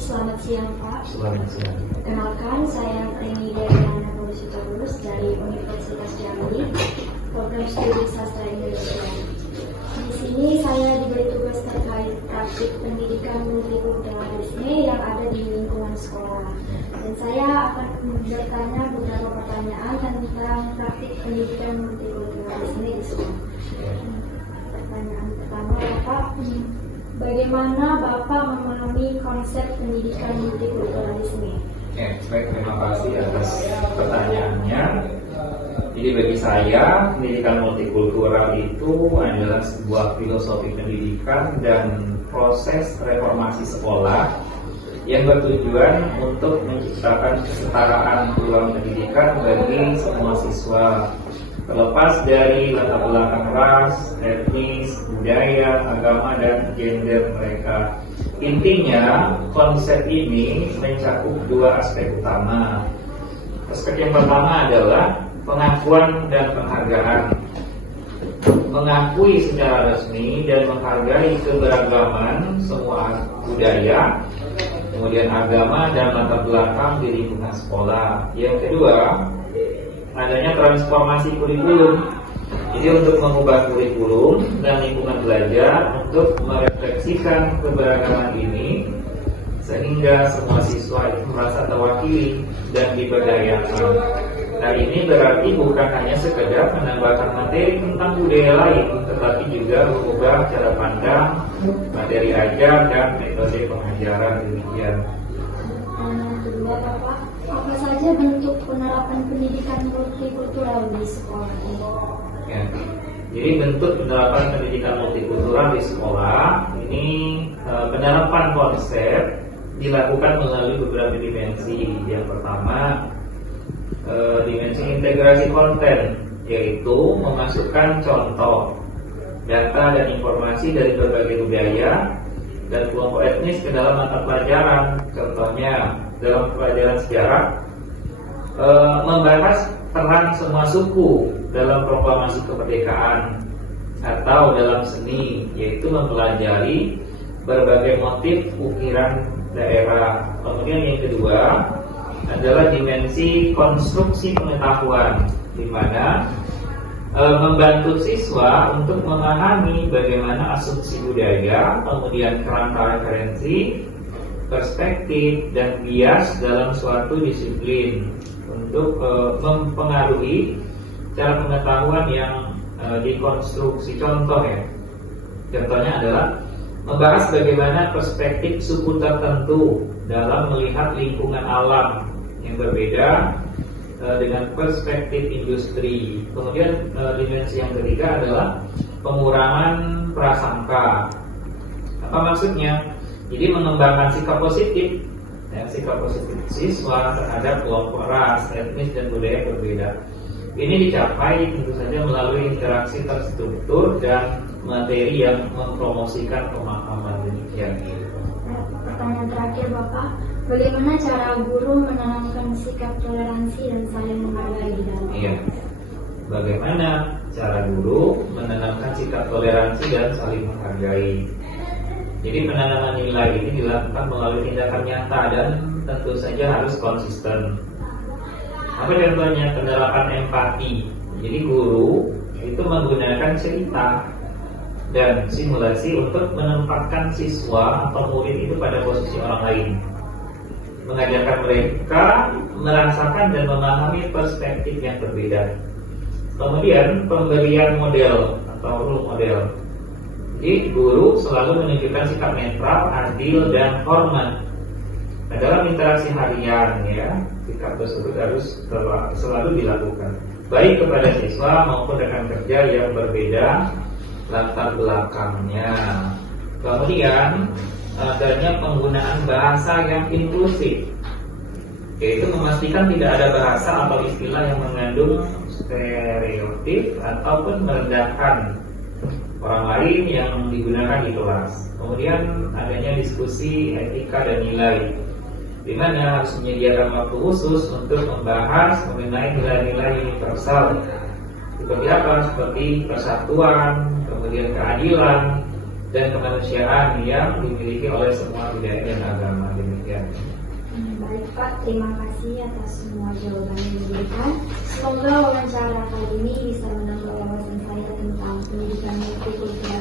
Selamat siang, Pak. Selamat siang. Perkenalkan, saya Teni Dayana Terus dari Universitas Jambi, program studi sastra Indonesia. Di sini saya diberi tugas terkait praktik pendidikan multikulturalisme yang ada di lingkungan sekolah. Dan saya akan bertanya beberapa pertanyaan tentang praktik pendidikan multikulturalisme di sekolah. Pertanyaan pertama, Bapak, bagaimana Bapak memahami konsep pendidikan multikulturalisme? Baik, terima kasih atas pertanyaannya. Jadi bagi saya, pendidikan multikultural itu adalah sebuah filosofi pendidikan dan proses reformasi sekolah yang bertujuan untuk menciptakan kesetaraan peluang pendidikan bagi semua siswa, terlepas dari latar belakang ras, etnis, budaya, agama, dan gender mereka. Intinya, konsep ini mencakup dua aspek utama. Aspek yang pertama adalah pengakuan dan penghargaan. Mengakui secara resmi dan menghargai keberagaman semua budaya, kemudian agama dan latar belakang di lingkungan sekolah. Yang kedua, adanya transformasi kurikulum. Jadi untuk mengubah kurikulum dan lingkungan belajar untuk merefleksikan keberagaman ini sehingga semua siswa itu merasa terwakili dan diberdayakan. Nah, ini berarti bukan hanya sekedar menambahkan materi tentang budaya lain, tetapi juga mengubah cara pandang, materi ajar, dan metode pengajaran demikian. Kedua, Bapak, apa saja bentuk penerapan pendidikan multikultural di sekolah ini? Ya. Jadi bentuk penerapan pendidikan multikultural di sekolah ini penerapan konsep dilakukan melalui beberapa dimensi. Yang pertama, dimensi integrasi konten, yaitu memasukkan contoh, data dan informasi dari berbagai budaya dan kelompok etnis ke dalam mata pelajaran. Contohnya dalam pelajaran sejarah, membahas peran semua suku dalam proklamasi kemerdekaan, atau dalam seni, yaitu mempelajari berbagai motif ukiran daerah. Kemudian yang kedua adalah dimensi konstruksi pengetahuan, di mana membantu siswa untuk memahami bagaimana asumsi budaya, kemudian kerangka referensi, perspektif, dan bias dalam suatu disiplin untuk mempengaruhi cara pengetahuan yang dikonstruksi. Contoh ya, contohnya adalah membahas bagaimana perspektif suku tertentu dalam melihat lingkungan alam yang berbeda dengan perspektif industri. Kemudian dimensi yang ketiga adalah pengurangan prasangka. Apa maksudnya? Jadi mengembangkan sikap positif, sikap positif siswa terhadap kelompok ras, etnis, dan budaya berbeda. Ini dicapai tentu saja melalui interaksi terstruktur dan materi yang mempromosikan pemahaman demikian. Pertanyaan terakhir, Bapak, bagaimana cara guru menanamkan sikap toleransi dan saling menghargai di dalam? Iya. Bagaimana cara guru menanamkan sikap toleransi dan saling menghargai? Jadi penanaman nilai ini dilakukan melalui tindakan nyata dan tentu saja harus konsisten. Apa contohnya? Penerapan empati. Jadi guru itu menggunakan cerita dan simulasi untuk menempatkan siswa atau murid itu pada posisi orang lain, mengajarkan mereka merasakan dan memahami perspektif yang berbeda. Kemudian pemberian model atau role model. Jadi guru selalu menunjukkan sikap netral, adil, dan hormat. Nah, dalam interaksi harian ya, sikap tersebut harus selalu dilakukan, baik kepada siswa maupun rekan kerja yang berbeda latar belakangnya. Kemudian adanya penggunaan bahasa yang inklusif, yaitu memastikan tidak ada bahasa atau istilah yang mengandung stereotip ataupun merendahkan orang lain yang digunakan di kelas. Kemudian adanya diskusi etika dan nilai, di mana harus menyediakan waktu khusus untuk membahas mengenai nilai-nilai universal seperti apa? Seperti persatuan, kemudian keadilan, dan kemanusiaan yang dimiliki oleh semua budaya dan agama. Demikian. Baik Pak, terima kasih atas semua jawaban yang diberikan. Semoga wawancara kali ini bisa menambah wawasan saya tentang pendidikan multikultural